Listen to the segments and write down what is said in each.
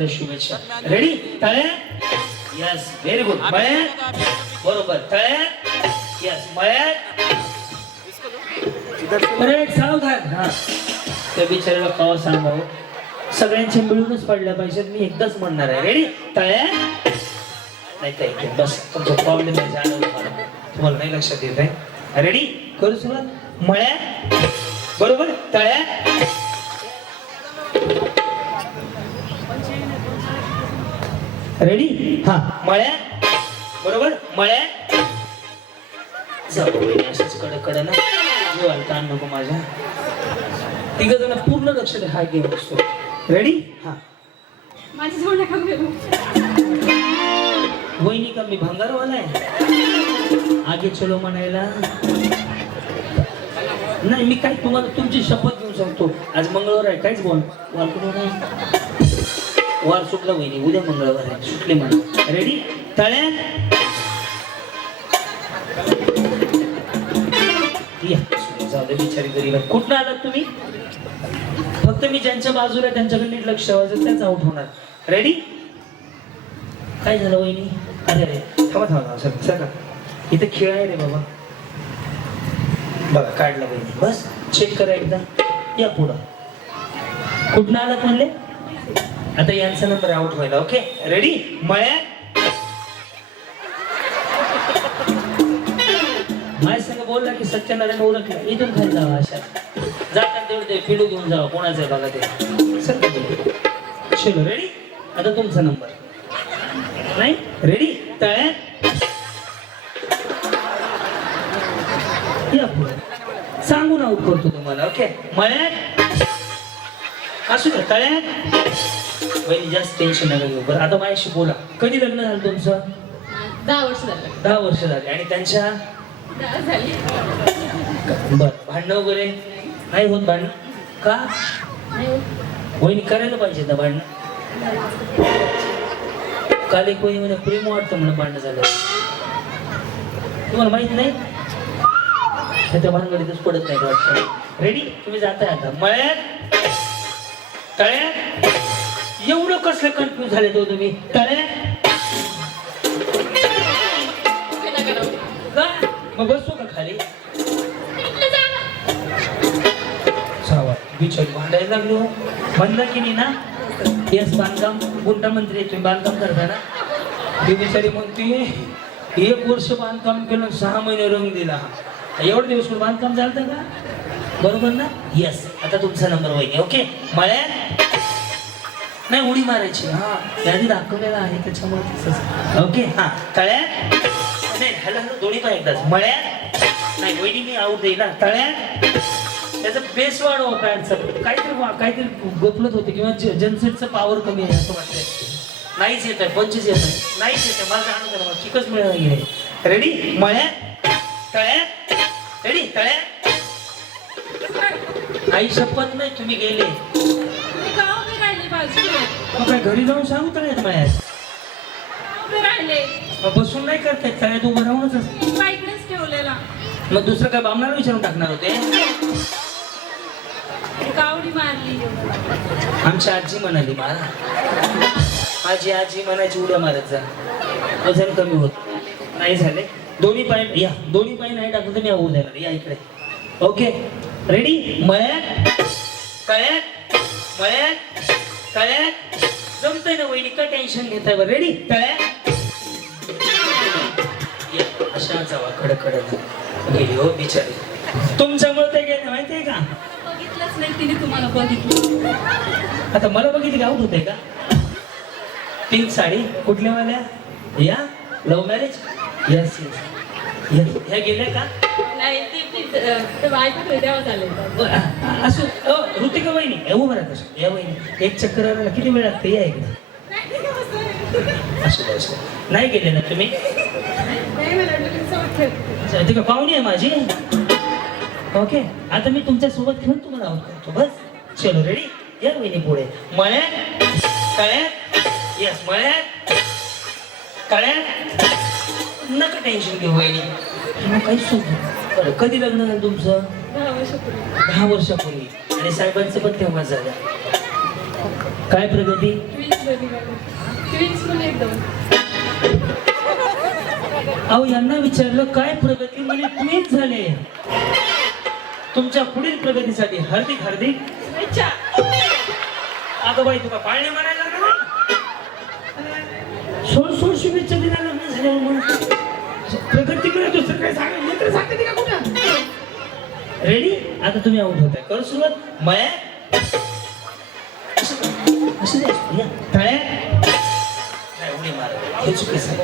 साऱ्या शुभेच्छा. रेडी तळे? यस व्हेरी गुड मळ्यात बरोबर. तळ्यात यस मळ्यात करेक्ट सावधान हा. त्या बिचाऱ्याला कवा सांगावं सगळ्यांच्या मिळूनच पडल्या पाहिजेत. मी एकदाच म्हणणार आहे. रेडी तळ्यात नाही ऐकेल बस. तुमचा प्रॉब्लेम आहे. जाणवलं मला. तुम्हाला नाही लक्षात येत आहे. रेडी करू सुरुवात. मळ्यात बरोबर? तळ्यात रेडी हा. मळ्यात बरोबर? मळ्यात जाऊ वहिनी, अशाच कडे कडे ना जीवाला ताण नको माझ्या. तिघ जण पूर्ण लक्ष द्या हा गेम असतो रेडी हा. माझी जोड नका फिरू. वहिनी का मी भंगारवाला आहे? आगे चलो म्हणायला. नाही मी काय तुम्हाला तुमची शपथ घेऊन सांगतो. आज मंगळवार आहे काहीच बोल नाही. वार सुटला वहिनी उद्या मंगळवार आहे सुटले म्हणा रेडी तळ्या या बिचारी गरीब कुठं कुठनं आलात तुम्ही? फक्त मी ज्यांच्या बाजूला त्यांच्याकडे नीट लक्ष ठेवायचं त्याच आउट होणार. रेडी काय झालं वहिनी? अरे अरे. थांबा थांबा थांबा सर सर. इथे खेळ आहे रे बाबा. बघा काढला वहिनी. बस चेक करा एकदा. या पुढं. कुठनं आलात म्हणले? आता यांचा नंबर आउट व्हायला ओके रेडी मळ्या माझ्या संग बोलला की सत्यनारायण ओळखला इथून खाली जावा अशा. जातात तेवढं ते फिडू घेऊन जावा. कोणाचं आहे बघा ते. सत्य चलो रेडी आता तुमचा नंबर नाही रेडी तळ्यात? या सांगून आउट करतो तुम्हाला ओके मळ्यात? असू द्या तळ्यात? वहिनी जास्त टेन्शन नका घेऊ. बरं आता माझ्याशी बोला. कधी लग्न झालं तुमचं? दहा वर्ष झालं. दहा वर्ष झाले. आणि त्यांच्या? दहा झाली. बर भांडणं वगैरे? नाही होत भांडणं? का? नाही. वहिनी करायला पाहिजे ना भांडणं? काल एक वहिनी म्हणे प्रेम वाटतं म्हणून भांडणं झालं. तुम्हाला माहीत नाही? त्या भानगडीतच पडत नाही वाटतं. रेडी तुम्ही जाताय आता. मळ्यात? तळ्यात? एवढं कसलं कन्फ्युज झाले तो तुम्ही? तळे? का? मग बसतो का खाली? इकडे बिचारी भांडायला लागलो हो. बंद नाही ना येस बांधकाम गुंडा मंत्री आहे, तुम्ही बांधकाम करता ना? ती बिचारी म्हणते एक वर्ष बांधकाम केलं सहा महिने रंग दिला. एवढे दिवस बांधकाम चालतं का? बरोबर ना? येस आता तुमचा नंबर वहिनी ओके मळ्या नाही उडी मारायची. हा त्याआधी दाखवलेला आहे त्याच्यामुळे तसंच ओके हा तळ्यात. नाही हॅलो हॅलो दोन्ही पण एकदाच. मळ्यात. नाही वहिनी मी आऊट देईल ना तळ्यात. त्याचं बेस वाढव पॅन्टचं काहीतरी वा- काहीतरी गोपलत होते किंवा ज- जनसेटचं पॉवर कमी आहे असं वाटतंय. नाहीच येत आहे पंचवीस येत आहे नाहीच येत आहे मला जाणवतं करा मला चिकच मिळणार नाही रेडी मळ्यात. तळ्यात. रेडी तळ्यात. आई शपथ नाही तुम्ही गेले. काय घरी जाऊन सांगू मळ्यात का उभे राहिले. बसून नाही करतायत तळ्यात उभं राहूनच असतं. बा इकडेच ठेवलेला. मग दुसरं काय बामणाला विचारून टाकणार होते? कावडी मारली. आमची आजी म्हणाली मला माझी आजी म्हणायची उड्या मारत जा. वजन कमी होत नाही झाले. दोन्ही पाय या दोन्ही पाय नाही टाकलं तर मी होऊ देणार. या इकडे. ओके रेडी मळ्यात कळ्यात मळ्यात. कळ्यात जमतंय ना वहिनी का टेन्शन घेताय बरं? रेडी तळ्यात या, अशा जावा कडकडत गेली हो बिचारी. तुमच्यामुळे ते गेले माहितीये का? बघितलंच नाही तिने तुम्हाला बघितलं. आता मला बघितली आउट होते का? पिंक साडी कुठल्या वाल्या? या? लव्ह मॅरेज येस येस ह्या गेल्या का? असो ऋतिका वहिनी ए, उभं राहा कसं? या वहिनी एक चक्कर आणायला किती वेळ लागते? या इकडे. असं असं नाही गेले ना तुम्ही? नाही मला वाटलं की सोबत ठेवते. अच्छा, ती का पाहुणी आहे माझी. ओके आता मी तुमच्यासोबत घेऊन तुम्हाला करतो बस. चलो रेडी या वहिनी पुढे. मळ्यात तळ्यात येस मळ्यात तळ्यात. नका टेन्शन घेऊ? वहिनी. मग काही सुख बरं कधी लग्न झालं तुमचं? दहा वर्षापूर्वी. आणि साहेबांचं पण तेव्हा झालं. काय प्रगती? मुली अहो यांना विचारलं काय प्रगती? म्हणे तुम्हीच झाले. तुमच्या पुढील प्रगतीसाठी हार्दिक हार्दिक शुभेच्छा. अगं बाई तुका पाळणे म्हणायला? सोड सोड शुभेच्छा दिला लग्न झाल्यावर म्हणून. दुसरं काय सांगा. सांगते का कुठं? रेडी आता तुम्ही आउट होताय. करू सुरुवात. मया असं तळ्या उडी मार हे चुकीचं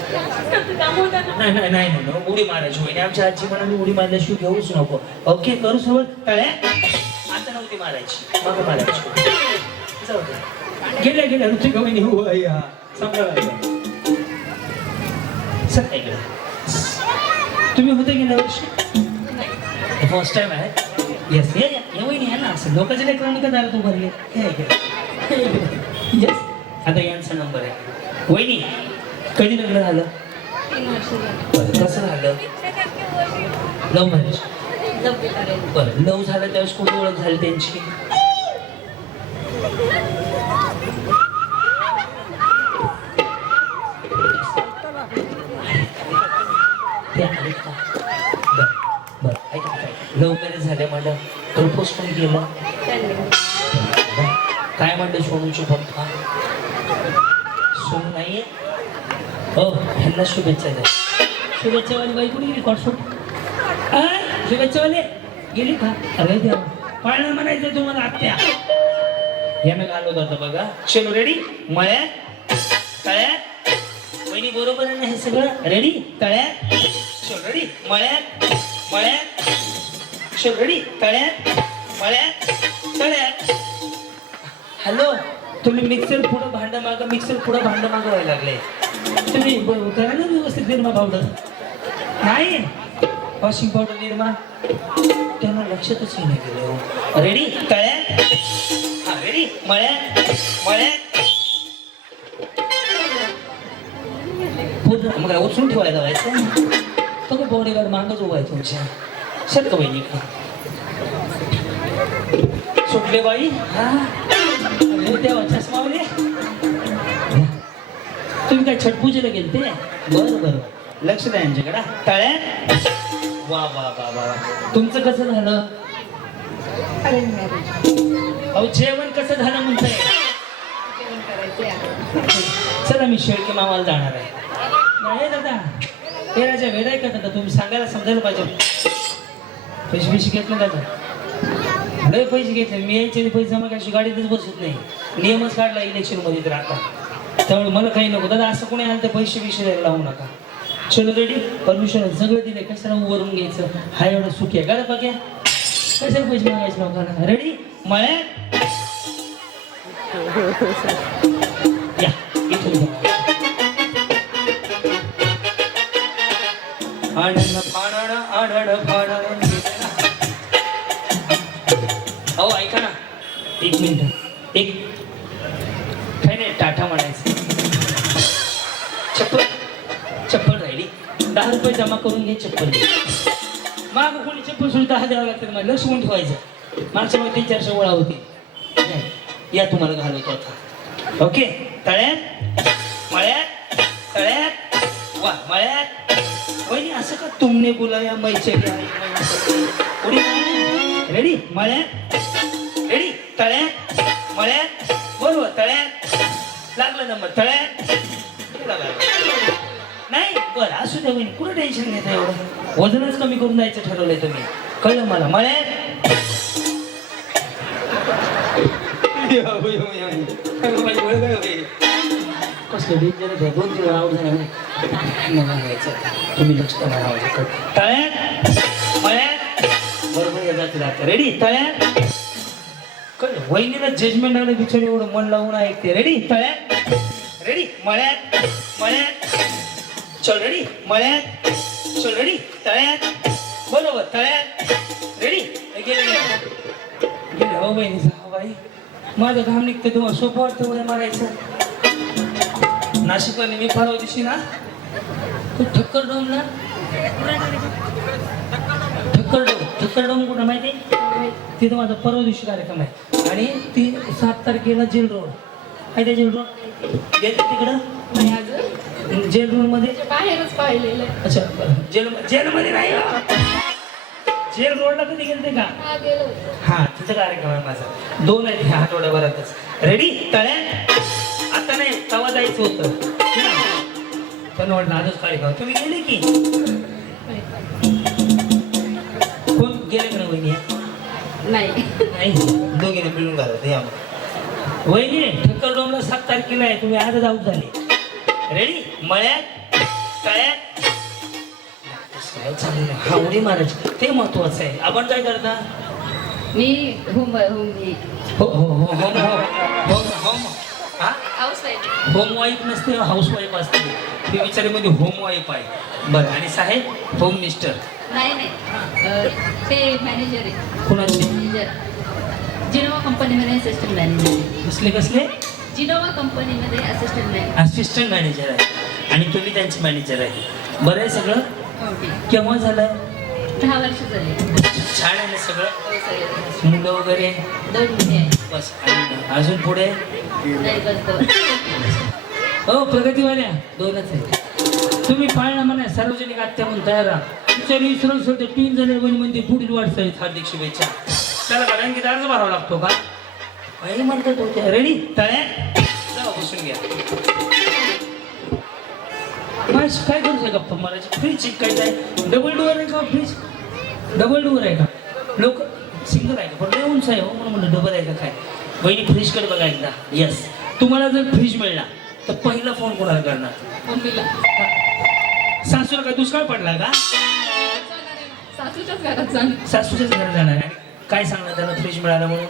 नाही नाही नाही उडी मारायची होईने आमच्या आजी म्हणाली उडी मारल्याशिवाय घेऊच नको. ओके करू सुरुवात. तळ्या आता नव्हती मारायची. मग मारायची. जाऊ दे. गेल्या गेल्या ऋतिक वहिनी हो या. सांभाळायचं सर ऐकलं तुम्ही होते गेल्या वर्षी नाही? फर्स्ट टाइम आहे? येस ये वहिनी आहे ना असं. लोकांच्या लेकरांनी का दारात उभारले हे येस आता यांचा नंबर आहे. वहिनी कधी लग्न झालं? कसं झालं? लव्ह मॅरेज बरं लव झालं त्यावेळेस कोणी ओळख झाली त्यांची? लव्ह मॅरेज झाले मला प्रपोज पण केलं. काय म्हणलं सोनूचे पप्पा? सोनू नाहीये? हो ह्यांना शुभेच्छा द्या. शुभेच्छावाली बाई कुठे गेली? कॉटसूट शुभेच्छावाले गेली का? अरे देवा. पाळणं म्हणायचं तुम्हाला आत्या. यानं घालवत होतं बघा. चलो रेडी मळ्यात तळ्यात. वहिनी बरोबर आहे ना हे सगळं? रेडी तळ्यात. चल रेडी मळ्यात मळ्यात. रेडी तळ्यात मळ्यात तळ्यात हॅलो तुम्ही मिक्सर पुढं भांडं मागं मिक्सर पुढं भांडं मागं व्हायला लागले. तुम्ही ब- करा ना व्यवस्थित निर्मा पावडर. नाही. वॉशिंग पावडर निर्मा त्यांना लक्षातच नाही गेलं रेडी तळ्यात हा रेडी. मळ्यात मळ्यात पूर्ण मग काय उचलून ठेवायला व्हायचं तो बॉडीगार्ड मागच उभा आहे तुमच्या? सर का बहिणी. का सुटले बाई. हा. देवा चष्मावले तुम्ही काय छटपूजेला गेलते? बरं बरं. लक्ष द्या यांच्याकडे. तळ्यात वा वा वा वा तुमचं कसं झालं? अहो जेवण कसं झालं म्हणताय? चला मी शेळके मामाला जाणार आहे. नाही दादा. ते राजा वेळ आहे का दादा? तुम्ही सांगायला समजायला पाहिजे. पैसे पैसे घेतले दादा? लय पैसे घेतले. मी यायचे पैसे जमा करायची गाडीतच बसत नाही. नियमच काढला इलेक्शनमध्ये तर आता. त्यामुळे मला काही नको. दादा असं कोणी आलं तर पैसे पैसे द्यायला लावू नका. चलो रेडी परमिशन सगळं दिले कशाला वरून घ्यायचं? हा एवढं सुखी आहे. का बघ्या. कशाला पैसे मागायचे लोकांना? रेडी मळ्यात? या. इथून घ्या. आनन फाणन आनन एक मिनिट. एक. काय नाही टाटा म्हणायचं. चप्पल. चप्पल राहिली. दहा रुपये जमा करून घे चप्पल माग कोणी चप्पल सुद्धा दहा द्यावं लागतं मला लक्ष म्हणून ठेवायचं. मागच्या मग तीन चारशे गोळा होते. या तुम्हाला घालवतो आता. ओके? तळ्यात? मळ्यात? तळ्यात? वा मळ्यात? वहिनी असं का तुमने बोलाया मैचे रेडी मळ्यात? रेडी तळ्यात मळ्यात बरोबर तळ्यात. लागलं नंबर तळ्यात. नाही बरं असू द्या वहिनी कुठं टेन्शन घेता एवढं? वजनच कमी करून जायचं ठरवलंय तुम्ही. कळलं मला मळ्यात. कसलं डेंजर आहे? दोन तीन वेळा आउट झाला नाही तुम्ही लक्ष द्या तळ्यात मळ्यात. बरोबर या रेडी तळ्यात. वहिनीला जजमेंट आलं बिचारी एवढं मन लावून ऐकते रेडी तळ्यात. रेडी मळ्यात. मळ्यात. चल रेडी मळ्यात. चल रेडी तळ्यात. बरोबर तळ्यात. रेडी गेले गेले. हो बहिणी हो बाई. माझं घाम निघतं तुम्हाला सोपं वाटतं उड्या मारायचं. नाशिकला मी फारव दिवशी ना तू ठक्कर डोम ना ठक्कर डोम ठक्कर डोम कुठं माहिती? तिथं माझा परवा दिवशी कार्यक्रम आहे. आणि ती सात तारखेला जेल रोड. आहे त्या जेल रोड? गेल तिकडं? जेल रोडमध्ये? त्याच्या बाहेरच पाहिलेलं. अच्छा. जेल जेलमध्ये नाही हो. जेल रोडला कधी गेलते का? हा. हा तिथं कार्यक्रम आहे माझा. दोन आहेत ह्या आठवड्याभरातच. रेडी तळ्या आता नाही तवा जायचं होतं. पण वाटलं आजच कार्यक्रम. तुम्ही गेले की? गेले का नाही वहिनी नाही नाही दोघीने मिळून घालत या मग. वहिनी ठक्कर डोंगला सात तारखेला आहे तुम्ही आजच आऊट झाले रेडी मळ्यात तळ्यात काय? हा उडी मारायची ते महत्वाचं आहे आपण काय करता मी होम होम हो हो हो होम होम होम हा होम वाईफ नसते हाऊस वाईफ असते. ती विचारीमध्ये होम वाईफ आहे. बरं आणि साहेब होम मिस्टर नाही नाही. ते मॅनेजर आहे. कुणाचे? मॅनेजर जिनोवा कंपनीमध्ये असिस्टंट मॅनेजर कसले कसले? जिनोवा कंपनीमध्ये असिस्टंट मॅनेजर असिस्टंट मॅनेजर आहे. आणि तुम्ही त्यांचे मॅनेजर आहे. बरं आहे सगळं? ओके केव्हा झालं? दहा वर्ष झाले. छान आहे ना सगळं? हो. मुलं वगैरे? दोन मुली आहेत. बस अजून पुढे? नाही बस दोन हो प्रगतीवाल्या दोनच आहे तुम्ही पाळणा म्हणा सार्वजनिक आत्या म्हणून तयार राहा. तुमच्या विसरून सोडते तीन जण बहिणी म्हणते पुढील वाटचालीत हार्दिक शुभेच्छा. त्याला का बँकेत अर्ज भरावा लागतो का? काही म्हणतात होत्या रेडी तळ्या जाऊ बसून घ्या. बस काय करू शकता गप्पा मारायची फ्रीज काय काय? डबल डोअर आहे का फ्रीज डबल डोअर आहे का? लोक सिंगल आहे का? पण लय उंच आहे हो म्हणून म्हणलं डबल आहे का काय? बहिणी फ्रीजकडे बघा एकदा. येस तुम्हाला जर फ्रीज मिळला तर पहिला फोन कोणाला करणार? मम्मीला. सासूला काय दुष्काळ पडला का? सासूच्याच घरात सांग सासूच्याच घरात जाणार आहे. काय सांगणार त्याला फ्रीज मिळाला म्हणून?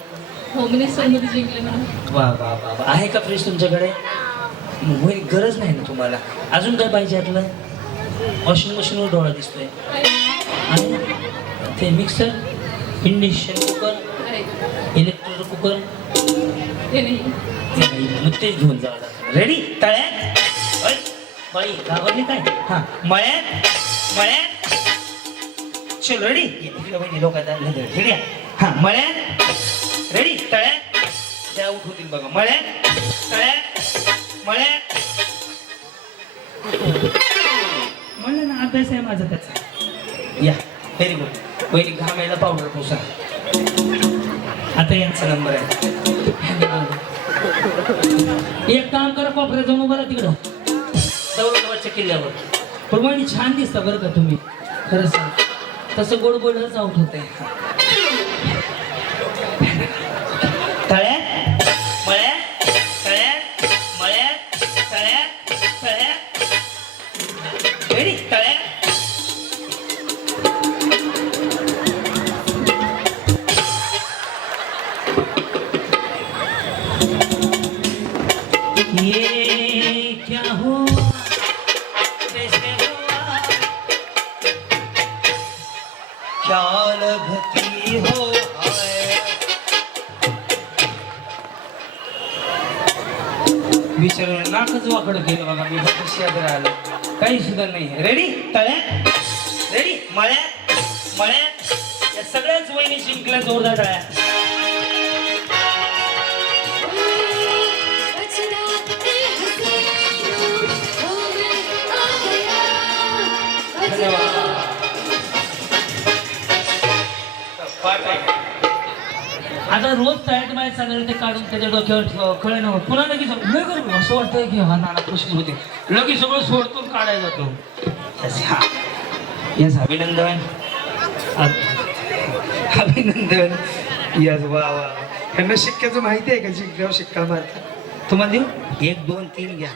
हो मिनिस्टरमध्ये जिंकले म्हणून. वा वा वा वा. आहे का फ्रीज तुमच्याकडे? होईल गरज नाही ना तुम्हाला? अजून काय पाहिजे आपलं वॉशिंग मशीनवर डोळा दिसतोय. आणि ते mixer induction cooker. Electric cooker मग ते घेऊन जावं लागतं. रेडी तळ्यात? बाई घाबरली काय? हा मळ्यात? मळ्यात? चल रेडी बहिणी लोकांचा रेडी हा मळ्यात? रेडी तळ्यात? त्या होतील बघा. मळ्यात? तळ्यात? मळ्यात म्हणलं ना अभ्यास आहे माझा त्याचा. या व्हेरी गुड पहिली घामायला पावडर पुसा. आता यांचा नंबर आहे. एक काम करा कोपऱ्यात जाऊन राहा तिकडं. दौलताबादच्या किल्ल्यावर. पण म्हणजे छान दिसता बरं का तुम्ही. खरं सांग. तसं गोड बोलच आउट होते तळ्यात विचारून नाकच वाकड केलं बघा मी फक्त शेत राहिलं काही सुद्धा नाही. रेडी तळ्या? रेडी मळ्यात मळ्यात या सगळ्याच वहिनी जिंकल्या जोरदार टाळ्या आता रोज तयार माहीत चालेल ते काढून त्याच्या डोक्यावर कळे ना? पुन्हा लगेच लगेच असं वाटतं की हा नाना खुशी होते. लगेच सगळं सोडतून काढायला जातो. यस हा. येस अभिनंदन. अभिनंदन. यस वा वा त्यांना शिक्क्याचं माहिती आहे का? जिंकल्यावर शिक्का मारता तुम्हाला देऊ? एक दोन तीन घ्या